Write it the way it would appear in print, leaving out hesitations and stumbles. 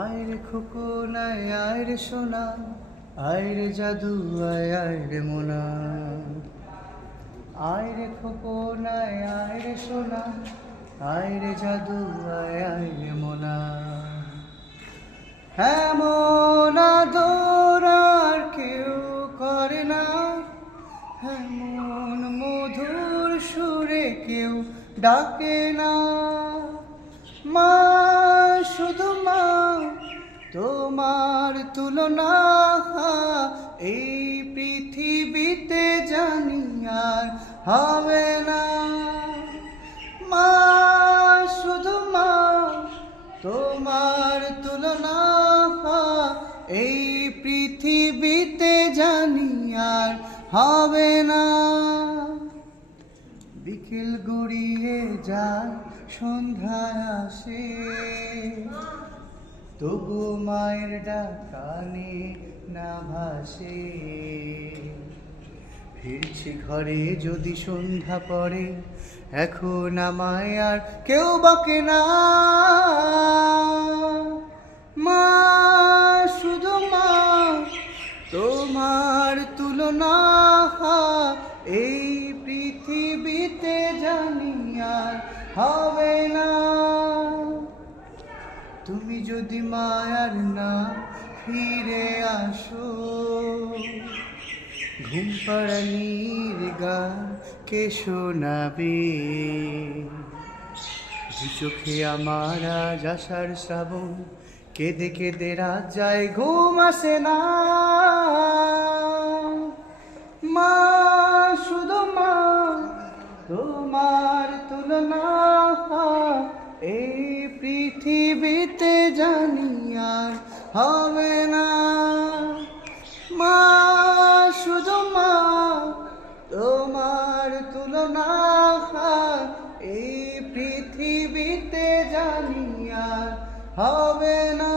আয়রে খোকন আয় আয়রে সোনা, আয়রে জাদু আয় আয়রে মোনা। আয়রে খোকন আয় আয়রে সোনা, আয়রে জাদু আয় আয়রে মোনা। এমন আদর আর কেউ করে না, এমন মধুর সুরে কেউ ডাকে না। মা, শুধু মা, তোমার তুলনা এই পৃথিবীতে জানি আর হবে না। মা, শুধু মা, তোমার তুলনা এই পৃথিবীতে জানি আর হবে না। বিকেল গড়িয়ে যায় সন্ধ্যায় আসে, তবু মায়ের ডাক কানে না ভাসে। ফিরছি ঘরে যদি সন্ধ্যা পড়ে, এখন আমায় আর কেউ বকে না। মা, শুধু মা, তোমার তুলনা এই পৃথিবীতে জানি আর হবে না। তুমি যদি মায়ার না ফিরে আসো, ঘুম পাড়ানির গান কে শোনাবে? দু চোখে আমার আজ আষাঢ় শ্রাবণ, কেঁদে কেঁদে রাত যায় ঘুম আসে না। মা, শুধু মা, তোমার তুলনা এই পৃথিবীতে জানি আর হবে না। মা, শুধু মা, তোমার তুলনা এই পৃথিবীতে জানি আর হবে না।